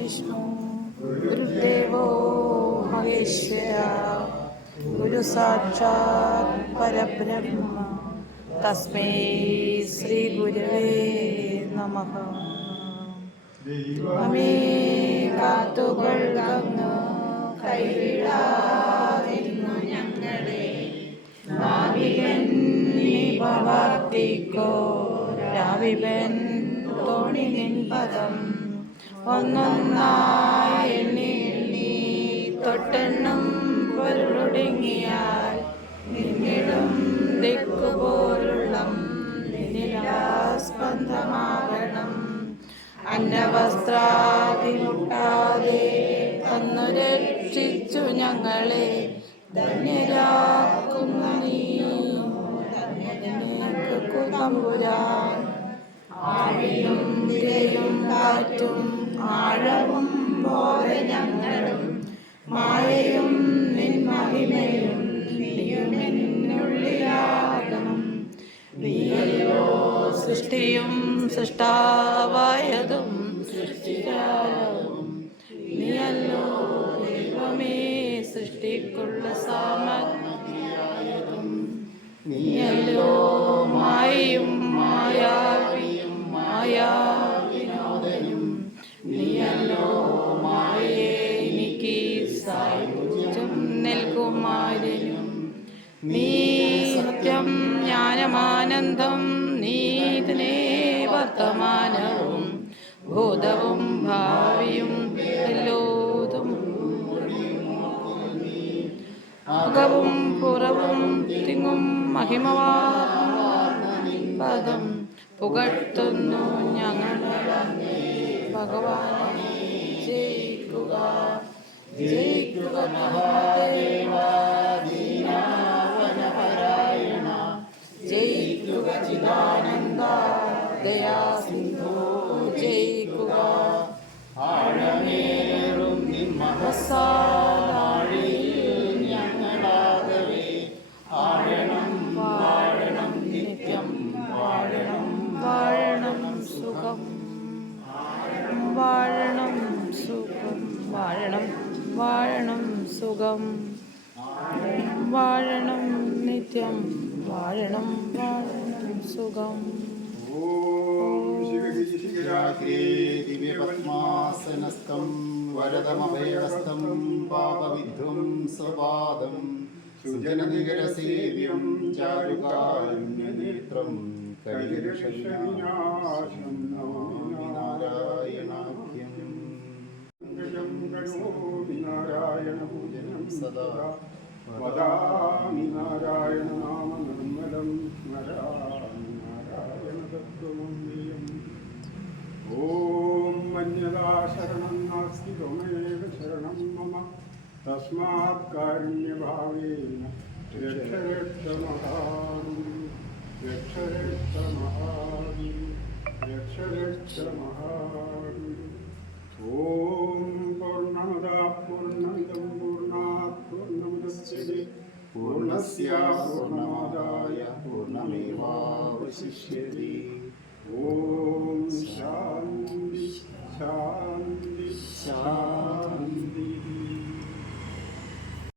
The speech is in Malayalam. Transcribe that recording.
വിഷ്ണു ഗുരുദേവോ മഹേശ്വര ഗുരു സാക്ഷാത് പരബ്രഹ്മ. തസ്മൈ ശ്രീ ഗുരുവേ നമഃ. ദൈവമേ കാത്തുകൊള്ളങ്ങ് കൈവിടാതിരുന്നു ഞങ്ങളെ. ഭാവികൻ നീ വളർത്തിക്കോ തോണി നിൻ പദം ഒന്നൊന്നായി എണ്ണി എണ്ണി തൊട്ടെണ്ണം പൊരുളൊടുങ്ങിയാൽ നിന്നിടും ദിക്കുപോലുള്ള നിന്നിലാസ്പന്ദമാകണം. അന്നവസ്ത്രാതിമുട്ടാതെ തന്നു രക്ഷിച്ചു ഞങ്ങളെ ധന്യരാക്കുന്ന നീ. ധന്യ തമ്പുരാൻ ആഴിയും തിരയും കാറ്റും ആഴവും പോലെ ഞങ്ങളും. മായയും നിൻ മഹിമയും നീയുമെന്നുള്ളിലാകണം നീയോ സൃഷ്ടിയും സൃഷ്ടാവായതും സൃഷ്ടികാലവും നീയല്ലോ ദൈവമേ സൃഷ്ടിക്കുള്ള സാമഗ്രിയായതും നീയല്ലോ ജ്ഞാനമാനന്ദം നീതിനെ വർത്തമാനവും ഭൂതവും ഭാവിയും എല്ലോതും. അകവും പുറവും തിങ്ങും മഹിമവാദം പുകഴ്ത്തുന്നു ഞങ്ങൾ ഭഗവാനെ ജയിക്കുക ജയിക്കുക ജയിക്കുക ചിദാനന്ദ ദയാ സിന്ധു ജയിക്കുക ആഴമേറും നിമ്മഹസാനാഴിയിൽ ഞങ്ങളാകവേ. ആഴണം വാഴണം നിത്യം വാഴണം. വാഴണം സുഖം. വാഴണം സുഖം. വാഴണം വാഴണം സുഖം. വാഴണം നിത്യം വാഴണം വാഴണം സുഖം. ദിവ്യപത്മാസനസ്ഥം വരദമഭയഹസ്തം പാപവിധ്വംസപാദം സുജനനികരസേവ്യം ചാരുകാരുണ്യനേത്രം നമാമി നാരായണാഖ്യം ഗജം ഗണോ വിനാരായണ പൂജനം സദാ. वदामि नारायणनामनिर्मलं स्मरामि नारायणतत्त्वमन्दिरम् ॐ मन्यदा शरणं नास्ति त्वमेव शरणं मम। तस्मात् कारुण्यभावेन यक्षरक्षमहारि यक्षरक्षमहारि यक्षरक्षमहारि पूर्णस्य पूर्णमादाय पूर्णमेवावशिष्यते ॐ शा